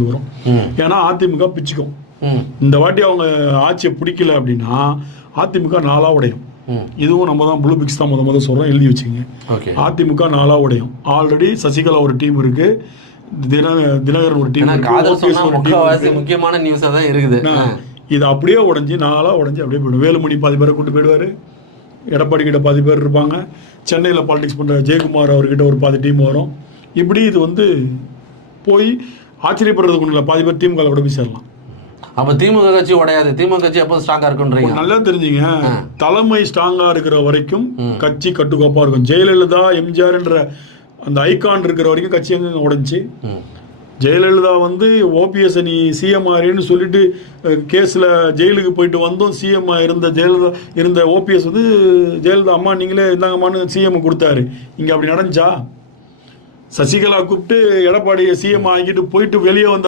Message வரும். ஏன்னா அதிமுக பிச்சுக்கும். இந்த வாட்டி அவங்க ஆட்சியை பிடிக்கல அப்படின்னா அதிமுக நாளா உடையும். இதுவும் நம்ம தான் ப்ளூ பிக்ஸ் தான் முத முத சொல்கிறோம் எழுதி வச்சுங்க. அதிமுக நாளா உடையும். ஆல்ரெடி சசிகலா ஒரு டீம் இருக்கு. தின தினகரன் ஒரு டீம் முக்கியமான நியூஸா தான் இருக்குது. இது அப்படியே உடைஞ்சு நாளா உடைஞ்சு அப்படியே போயிடும். வேலுமணி பாதி பேரை கூட்டு போயிடுவாரு. எடப்பாடி கிட்ட பாதி பேர் இருப்பாங்க. சென்னையில் பாலிடிக்ஸ் பண்ற ஜெயக்குமார் அவர்கிட்ட ஒரு பாதி டீம் வரும். இப்படி இது வந்து போய் ஆச்சரியப்படுறதுக்கு ஒன்றும் இல்லை. பாதி பேர் டீம் கூட போய் சேரலாம். அப்ப திமுக கட்சி உடையாது. திமுக கட்சி எப்போ ஸ்ட்ராங்கா இருக்குன்றீங்க? நல்லா தெரிஞ்சுங்க. தலைமை ஸ்ட்ராங்கா இருக்கிற வரைக்கும் கட்சி கட்டுக்கோப்பா இருக்கும். ஜெயலலிதா எம்ஜிஆர்ன்ற அந்த ஐகான் இருக்கிற வரைக்கும் கட்சி எங்க உடைஞ்சு. ஜெயலலிதா வந்து ஓபிஎஸ் நீ சிஎம் ஆறேன்னு சொல்லிட்டு கேஸில் ஜெயிலுக்கு போயிட்டு வந்தோம் சிஎம் இருந்த ஜெயலலிதா இருந்த ஓபிஎஸ் வந்து ஜெயலலிதா அம்மா நீங்களே இந்தாங்கம்மான்னு சிஎம் கொடுத்தாரு. இங்கே அப்படி நடந்துச்சா? சசிகலா கூப்பிட்டு எடப்பாடியை சிஎம் வாங்கிட்டு போயிட்டு வெளியே வந்த